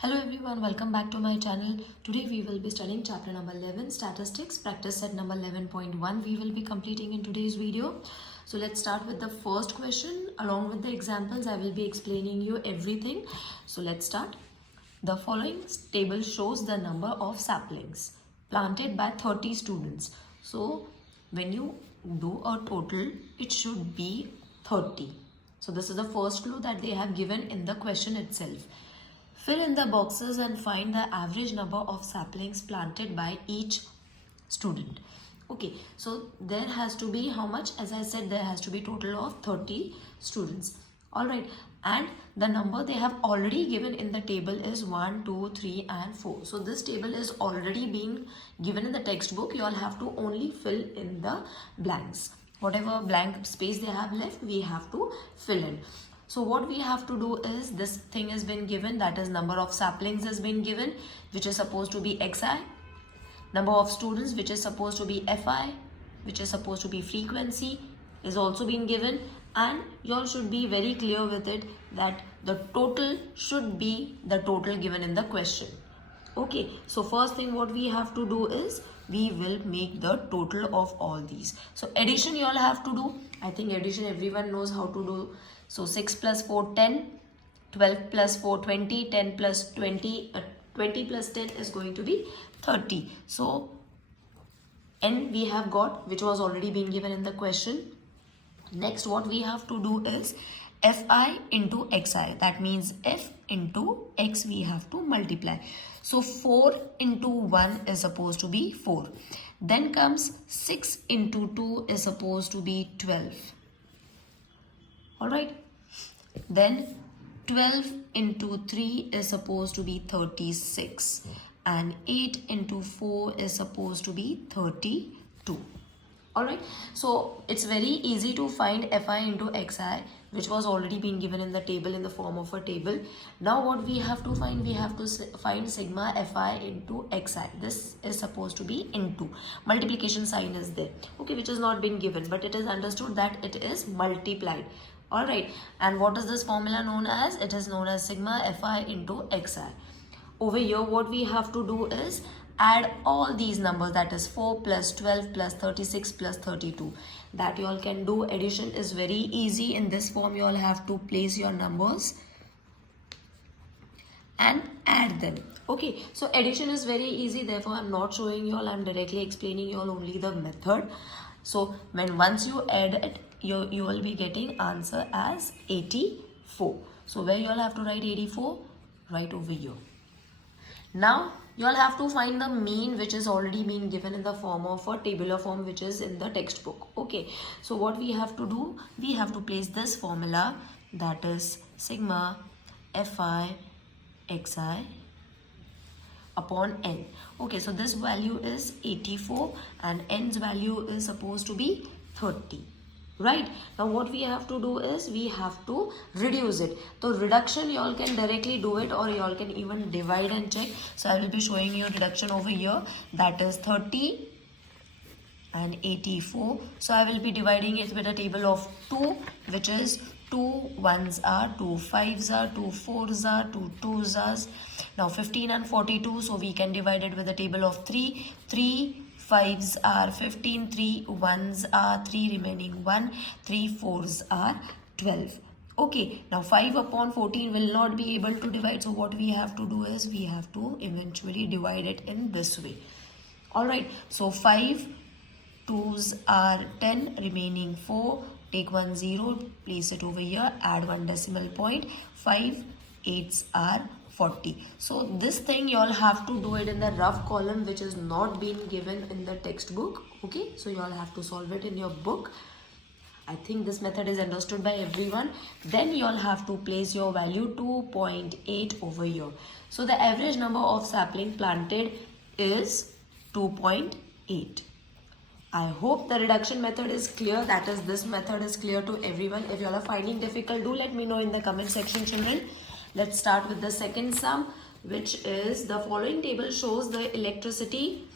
Hello everyone, welcome back to my channel. Today we will be studying chapter number 11, statistics, practice set number 11.1. We will be completing in today's video. So let's start with the first question. Along with the examples, I will be explaining you everything. So let's start. The following table shows the number of saplings planted by 30 students. So when you do a total, it should be 30. So this is the first clue that they have given in the question itself. Fill in the boxes and find the average number of saplings planted by each student. Okay, so there has to be how much? As I said, there has to be total of 30 students. Alright, and the number they have already given in the table is 1, 2, 3 and 4. So this table is already being given in the textbook. You all have to only fill in the blanks. Whatever blank space they have left, we have to fill in. So what we have to do is, this thing has been given, that is number of saplings has been given, which is supposed to be xi, number of students, which is supposed to be fi, which is supposed to be frequency, is also been given, and you all should be very clear with it that the total should be the total given in the question. Okay, so first thing what we have to do is, we will make the total of all these. So addition you all have to do. I think addition everyone knows how to do. So 6 plus 4, 10, 12 plus 4, 20, 10 plus 20, 20 plus 10 is going to be 30. So n we have got, which was already been given in the question. Next what we have to do is fi into xi. That means f into x we have to multiply. So 4 into 1 is supposed to be 4. Then comes 6 into 2 is supposed to be 12. Alright. Then 12 into 3 is supposed to be 36. And 8 into 4 is supposed to be 32. Alright, so it's very easy to find fi into xi, which was already been given in the table in the form of a table. Now what we have to find? We have to find sigma fi into xi. This is supposed to be into. Multiplication sign is there. Okay, which has not been given, but it is understood that it is multiplied. Alright, and what is this formula known as? It is known as sigma fi into xi. Over here what we have to do is add all these numbers, that is 4 plus 12 plus 36 plus 32. That you all can do. Addition is very easy. In this form you all have to place your numbers and add them. Okay, so addition is very easy, therefore I'm not showing you all, I'm directly explaining you all only the method. So once you add it, you will be getting answer as 84. So where you all have to write 84? Right over here. Now you all have to find the mean, which is already been given in the form of a tabular form, which is in the textbook. Okay, so what we have to do? We have to place this formula, that is sigma fi xi upon n. Okay, so this value is 84 and n's value is supposed to be 30. Right, now what we have to do is we have to reduce it. So reduction you all can directly do it, or you all can even divide and check. So I will be showing you reduction over here, that is 30 and 84. So I will be dividing it with a table of 2, which is 2 1s are, 2 5s are, 2 4s are, 2 2s are. Now 15 and 42, so we can divide it with a table of 3. 3 5s are 15, 3 1s are 3 remaining 1, 3 4s are 12. Okay, now 5 upon 14 will not be able to divide. So what we have to do is we have to eventually divide it in this way. Alright, so 5 2s are 10, remaining 4. Take 1 0, place it over here, add 1 decimal point. 5 8s are 40. So this thing you all have to do it in the rough column, which is not been given in the textbook. Okay, so you all have to solve it in your book. I think this method is understood by everyone. Then you all have to place your value 2.8 over here. So the average number of sapling planted is 2.8. I hope the reduction method is clear. That is, this method is clear to everyone. If you all are finding difficult, do let me know in the comment section, children. Let's start with the second sum, which is the following table shows the electricity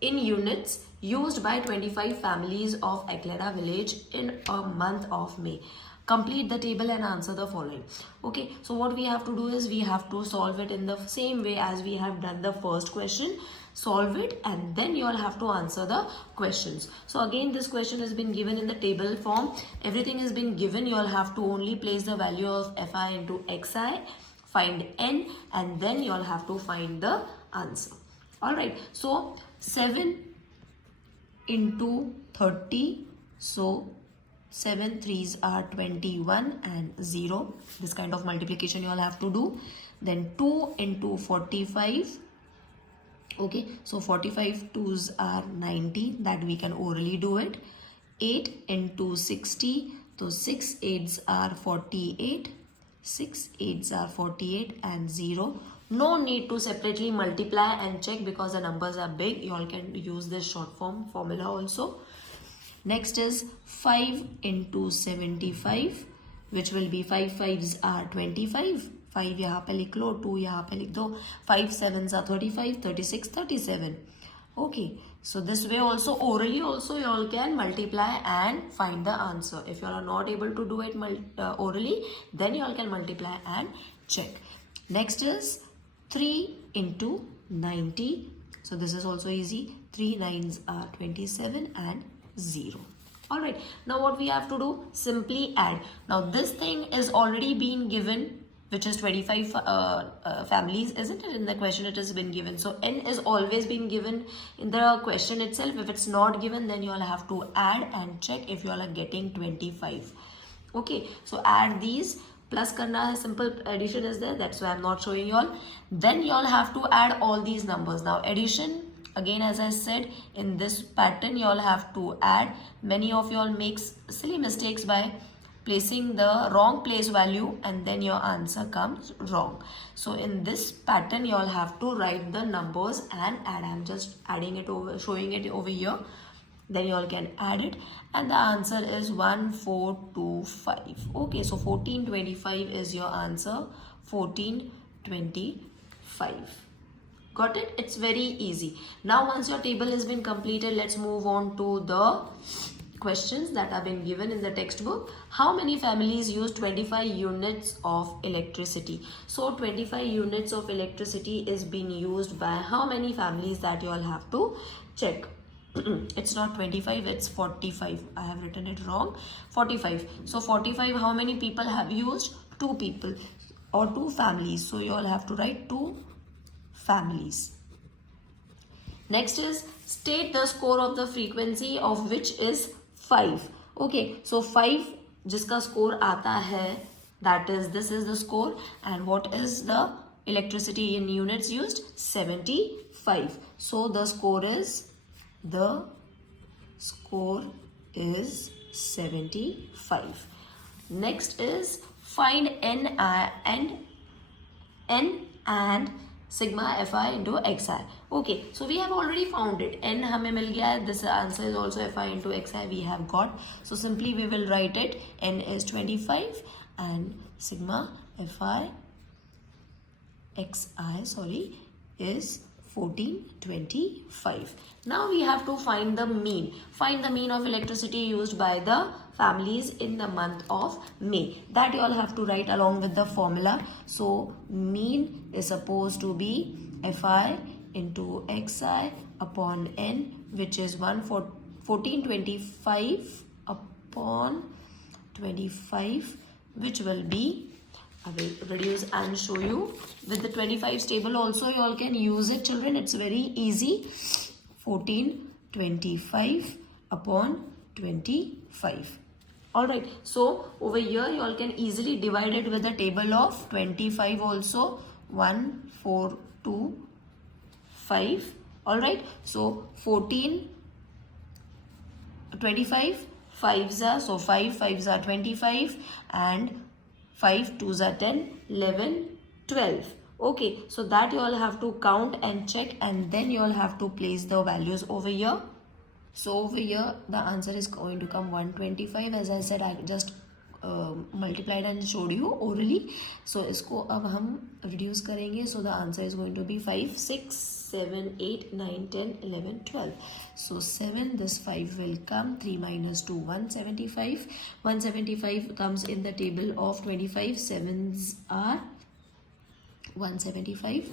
in units used by 25 families of Eklera village in a month of May. Complete the table and answer the following. Okay, so what we have to do is we have to solve it in the same way as we have done the first question. Solve it and then you all have to answer the questions. So again, this question has been given in the table form. Everything has been given. You all have to only place the value of fi into xi, find n, and then you all have to find the answer. All right, so 7 into 30, so 7 3s are 21 and 0. This kind of multiplication you all have to do. Then 2 into 45. Okay, so 45 2s are 90, that we can orally do it. 8 into 60, so 6 8s are 48. 6 8s are 48 and 0. No need to separately multiply and check because the numbers are big. You all can use this short form formula also. Next is 5 into 75, which will be 5 5s are 25. 5 यहाँ पे लिख लो, 2 यहाँ पे लिख दो. 5 7s are 35, 36, 37. Okay, so this way also, orally also you all can multiply and find the answer. If you all are not able to do it orally, then you all can multiply and check. Next is 3 into 90. So this is also easy. 3 9s are 27 and 0. Alright, now what we have to do? Simply add. Now this thing is already been given, which is 25 families, isn't it? In the question it has been given. So n is always been given in the question itself. If it's not given, then you all have to add and check if you all are getting 25. Okay, so add these. Plus karna hai, simple addition is there. That's why I'm not showing you all. Then you all have to add all these numbers. Now addition, again as I said, in this pattern you all have to add. Many of you all makes silly mistakes by placing the wrong place value and then your answer comes wrong. So in this pattern you all have to write the numbers and add. I'm just adding it over, showing it over here. Then you all can add it and the answer is 1425. Okay, so 1425 is your answer. 1425. Got it? It's very easy. Now once your table has been completed, let's move on to the questions that have been given in the textbook. How many families use 25 units of electricity? So 25 units of electricity is being used by how many families? That you all have to check. It's not 25, it's 45. I have written it wrong. 45. So 45, how many people have used? 2 people or 2 families. So you all have to write 2 families. Next is state the score of the frequency of which is 5. Okay, so 5 जिसका score आता है, that is, this is the score, and what is the electricity in units used? 75. So the score is 75. Next is find n and sigma fi into xi. Okay, so we have already found it. N हमें मिल गया है. This answer is also fi into xi we have got. So simply we will write it. N is 25 and sigma fi xi is 1425. Now we have to find the mean. Find the mean of electricity used by the families in the month of May. That you all have to write along with the formula. So mean is supposed to be fi into xi upon n, which is 1425 upon 25, which will be, I will reduce and show you. With the 25 table also you all can use it, children. It's very easy. 1425 upon 25. Alright, so over here you all can easily divide it with the table of 25 also. 1 4 2 5. Alright, so 14 25 5s are, so 5 5s are 25 and 5 2s are 10, 11, 12. Okay, so that you all have to count and check, and then you all have to place the values over here. So over here the answer is going to come 125. As I said, I just multiplied and showed you orally. So इसको अब हम reduce करेंगे. So the answer is going to be 5, 6, 7, 8, 9, 10, 11, 12. So 7, this 5 will come. 3 minus 2, 175. 175 comes in the table of 25. 7s are 175.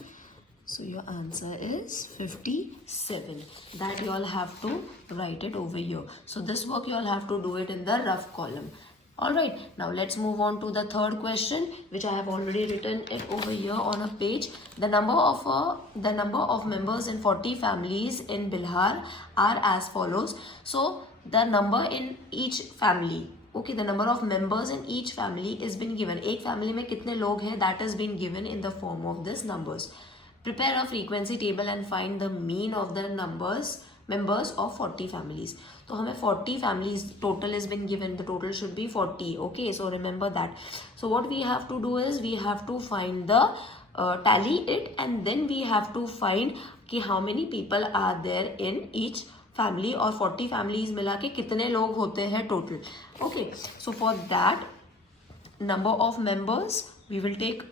So your answer is 57. That you all have to write it over here. So this work you all have to do it in the rough column. Alright, now let's move on to the third question, which I have already written it over here on a page. The number of members in 40 families in Bihar are as follows. So the number in each family, okay, the number of members in each family is been given. एक family में कितने लोग हैं, that has been given in the form of this numbers. Prepare a frequency table and find the mean of the members of 40 families. तो हमें 40 families total has been given. The total should be 40. Okay, so remember that. So what we have to do is we have to find the tally it, and then we have to find कि how many people are there in each family, और 40 families मिला के कितने लोग होते हैं total. Okay, so for that number of members we will take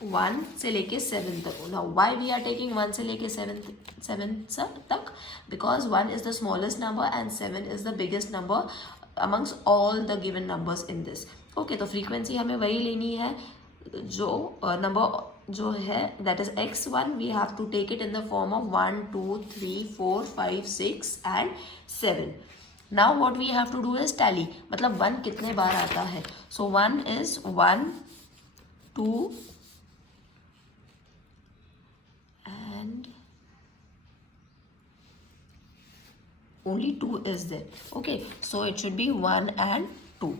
1 से लेके 7 तक. Now why we are taking 1 से लेके 7 तक? Because 1 is the smallest number and 7 is the biggest number amongst all the given numbers in this. Okay, तो frequency हमें वही लेनी है जो number जो है, that is x1. We have to take it in the form of 1, 2, 3, 4, 5, 6 and 7. Now what we have to do is tally. मतलब 1 कितने बार आता है. So 1 is 1, 2 and only 2 is there. Okay, so it should be 1 and 2.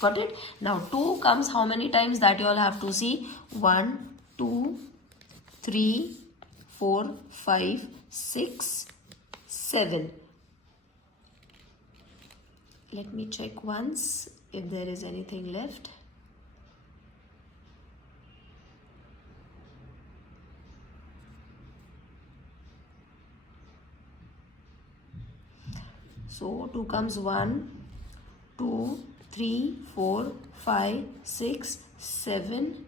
Got it? Now 2 comes how many times, that you all have to see. 1, 2, 3, 4, 5, 6, 7. Let me check once if there is anything left. So 2 comes 1, 2, 3, 4, 5, 6, 7,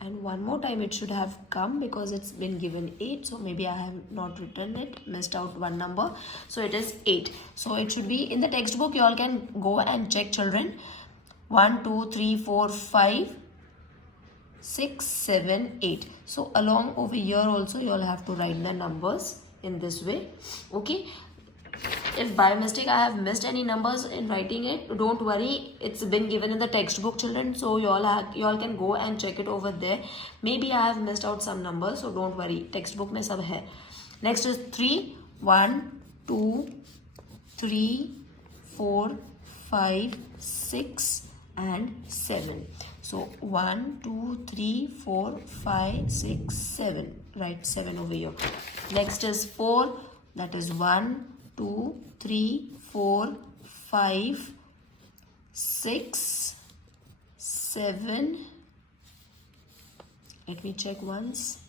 and one more time it should have come because it's been given 8. So maybe I have not written it, missed out one number. So it is 8. So it should be in the textbook. You all can go and check, children. 1, 2, 3, 4, 5, 6, 7, 8. So along over here also you all have to write the numbers in this way. Okay. If by mistake I have missed any numbers in writing it, don't worry, it's been given in the textbook, children. So you all can go and check it over there. Maybe I have missed out some numbers, so don't worry, textbook mein sab hai. Next is 3. 1, 2, 3, 4, 5, 6 and 7. So 1, 2, 3, 4, 5, 6, 7. Write 7 over here. Next is 4. That is 1, 2, 3, 4, 5, 6, 7. Let me check once.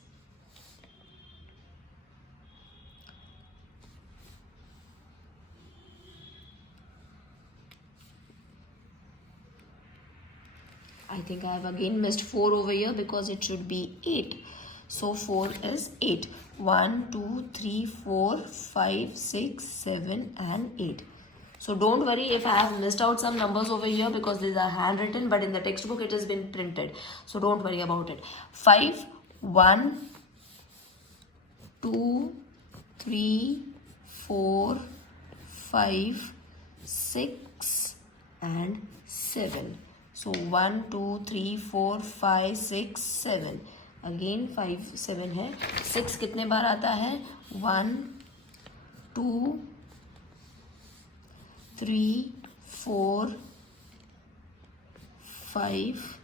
I think I have again missed 4 over here because it should be 8. So 4 is 8. 1, 2, 3, 4, 5, 6, 7 and 8. So don't worry if I have missed out some numbers over here because these are handwritten, but in the textbook it has been printed. So don't worry about it. 5, 1, 2, 3, 4, 5, 6 and 7. So 1, 2, 3, 4, 5, 6, 7. Again 5, 7 है. 6 कितने बार आता है? 1, 2, 3, 4, 5,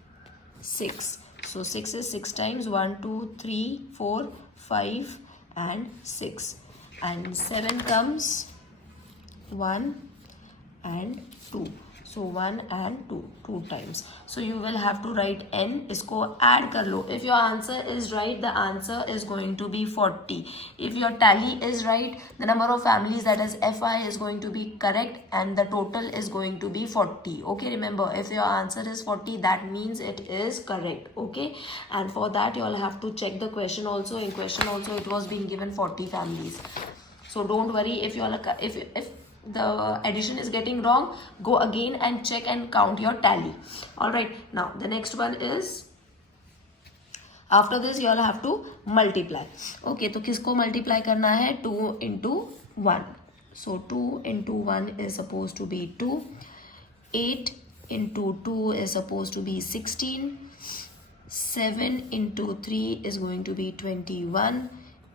6. So 6 is 6 times. 1, 2, 3, 4, 5 and 6. And 7 comes 1 and 2. So 1 and 2 times. So you will have to write n. इसको add कर लो. If your answer is right, the answer is going to be 40. If your tally is right, the number of families, that is FI, is going to be correct and the total is going to be 40. Okay, remember, if your answer is 40, that means it is correct. Okay, and for that you all have to check the question also. In question also it was being given 40 families. So don't worry if you all if the addition is getting wrong, go again and check and count your tally. All right, now the next one is, after this you all have to multiply. Okay, तो किसको multiply करना है? 2 into 1. So 2 into 1 is supposed to be 2. 8 into 2 is supposed to be 16. 7 into 3 is going to be 21.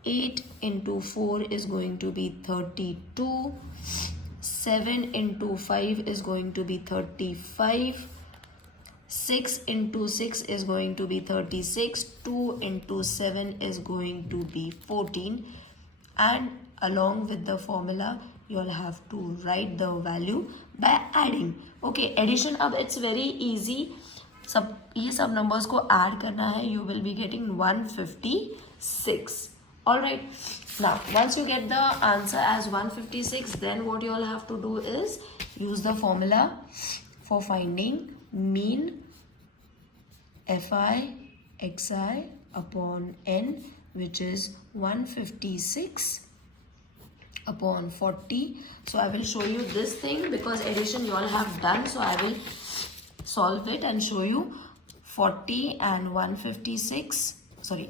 8 into 4 is going to be 32. 7 into 5 is going to be 35. 6 into 6 is going to be 36. 2 into 7 is going to be 14. And along with the formula, you all have to write the value by adding. Okay, addition, अब it's very easy. ये सब numbers को add करना है. You will be getting 156. All right, now once you get the answer as 156, then what you all have to do is use the formula for finding mean fi xi upon n, which is 156 upon 40. So I will show you this thing because addition you all have done, so I will solve it and show you. 40 and 156, sorry,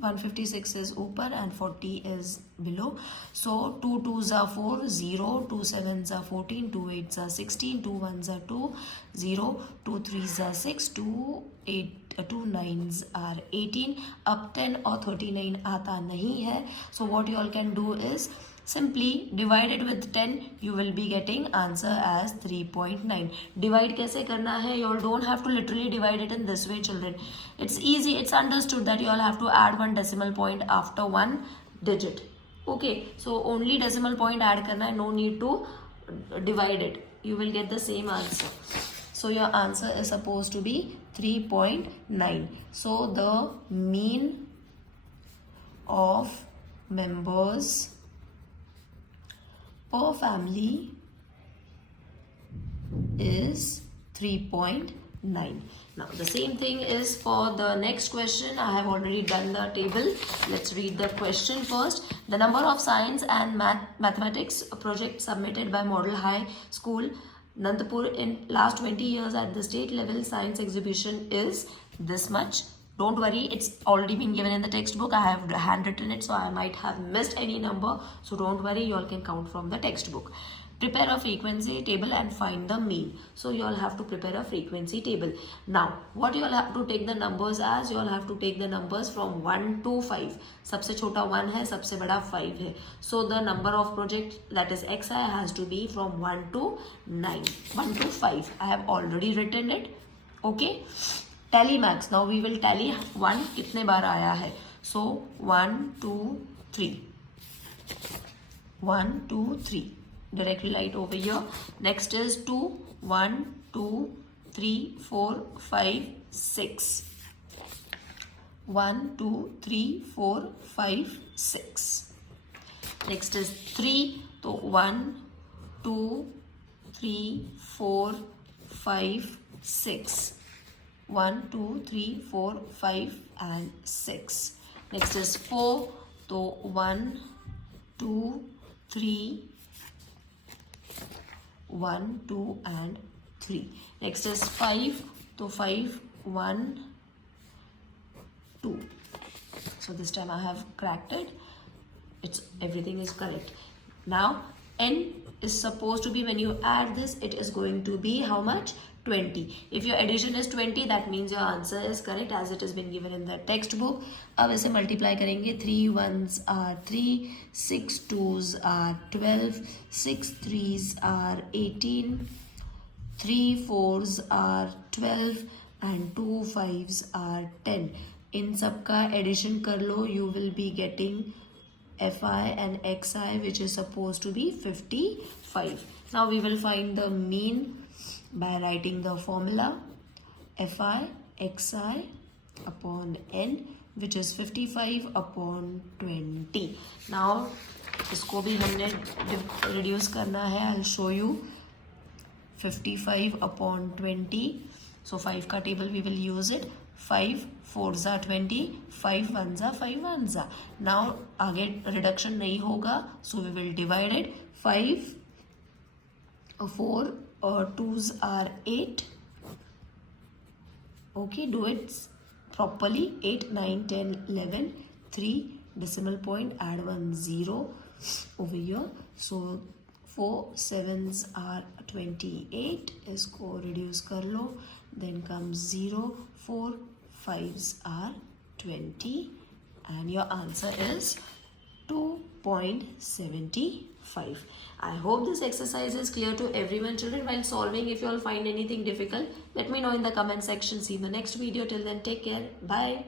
156 is ऊपर and 40 is below. So 2 2s are 4, 0, 2 7s are 14, 2 8s are 16, 2 1s are 2, 0, 2 3s are 6, 2 9s are 18. अब 10 और 39 आता नहीं है. So what you all can do is simply divide it with 10. You will be getting answer as 3.9. Divide कैसे करना है? You all don't have to literally divide it in this way, children. It's easy. It's understood that you all have to add one decimal point after one digit. Okay, so only decimal point add करना है. No need to divide it. You will get the same answer. So your answer is supposed to be 3.9. So the mean of members per family is 3.9. Now the same thing is for the next question. I have already done the table. Let's read the question first. The number of science and mathematics projects submitted by Model High School Nandapur in last 20 years at the state level science exhibition is this much. Don't worry, it's already been given in the textbook. I have handwritten it, so I might have missed any number. So don't worry, you all can count from the textbook. Prepare a frequency table and find the mean. So you all have to prepare a frequency table. Now, what you all have to take the numbers as? You all have to take the numbers from 1 to 5. सबसे छोटा 1 है, सबसे बड़ा 5 है. So the number of project, that is xi, has to be from 1 to 9. 1 to 5. I have already written it. Okay. Tally max. Now we will tally 1 कितने बार आया है. So 1 2 3. 1 2 3. Directly light over here. Next is 2. 1 2 3 4 5 6. 1 2 3 4 5 6. Next is 3. So 1 2 3 4 5 6. 1 2 3 4 5 and 6. Next is 4. So 1 2 3 1 2 and 3. Next is 5. So 5 1 2. So this time I have cracked it. It's everything is correct. Now n is supposed to be, when you add this, it is going to be how much? 20. If your addition is 20, that means your answer is correct as it has been given in the textbook. अब इसे multiply करेंगे. 3 1s are 3, 6 2s are 12, 6 3s are 18, 3 4s are 12 and 2 5s are 10. इन सब का addition कर लो. You will be getting fi and xi, which is supposed to be 55. Now we will find the mean. by writing the formula Fi xi upon n, which is 55 upon 20. Now इसको भी हमने reduce करना है. I'll show you. 55 upon 20. So 5 का table we will use it. 5 4s are 20, 5 1s are 5 1s are. Now आगे reduction नहीं होगा, so we will divide it. 5 4 2s are 8. Okay, do it properly. 8 9 10 11 3 decimal point, add 1 0 over here. So 4 7s are 28. इसको reduce कर लो. Then comes 0 4 5s are 20, and your answer is 2.75. I hope this exercise is clear to everyone, children. While solving, if you all find anything difficult, let me know in the comment section. See you in the next video. Till then, take care. Bye.